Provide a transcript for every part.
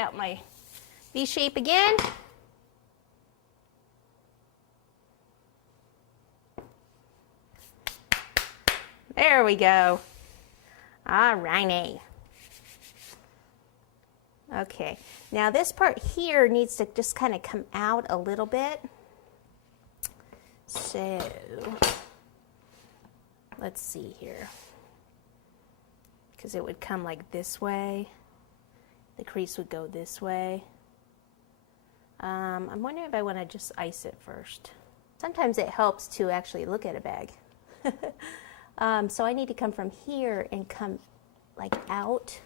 out my V shape again. There we go. All righty. Okay, now this part here needs to just kind of come out a little bit. So, let's see here. Because it would come like this way. The crease would go this way. I'm wondering if I want to just ice it first. Sometimes it helps to actually look at a bag. So I need to come from here and come like out.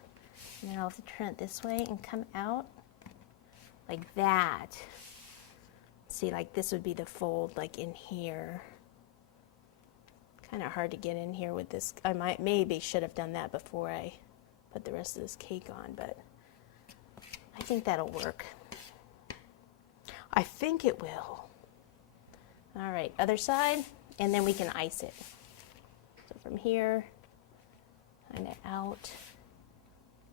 And then I'll have to turn it this way and come out like that. See, like this would be the fold like in here. Kind of hard to get in here with this. I maybe should have done that before I put the rest of this cake on, but I think that'll work. I think it will. All right, other side, and then we can ice it. So from here, kind of out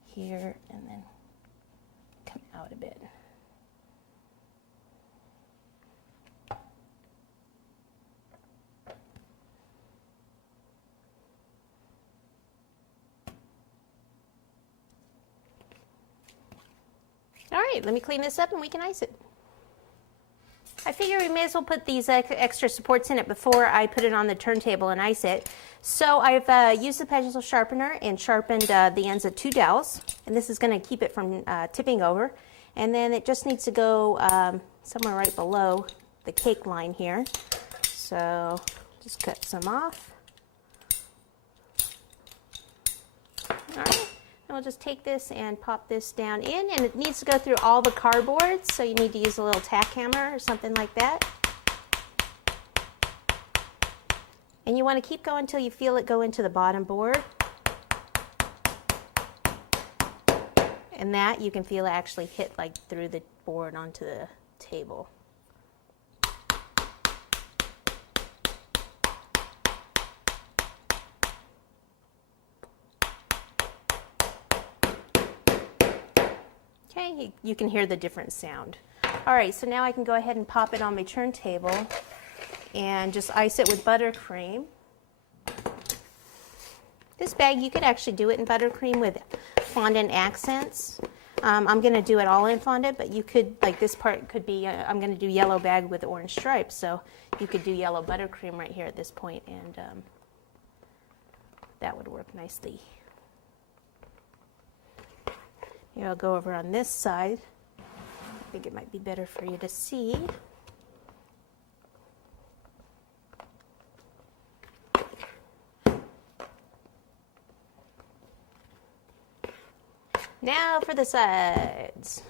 here, and then come out a bit. All right, let me clean this up and we can ice it. I figure we may as well put these extra supports in it before I put it on the turntable and ice it. So I've used the pencil sharpener and sharpened the ends of 2 dowels, and this is going to keep it from tipping over. And then it just needs to go somewhere right below the cake line here. So just cut some off. All right. And we'll just take this and pop this down in, and it needs to go through all the cardboard, so you need to use a little tack hammer or something like that. And you want to keep going until you feel it go into the bottom board. And that you can feel it actually hit like through the board onto the table. Okay, you can hear the different sound. All right, so now I can go ahead and pop it on my turntable and just ice it with buttercream. This bag, you could actually do it in buttercream with fondant accents. I'm going to do it all in fondant, but you could, like this part could be, I'm going to do yellow bag with orange stripes, so you could do yellow buttercream right here at this point, and that would work nicely. Here, I'll go over on this side. I think it might be better for you to see. Now for the sides.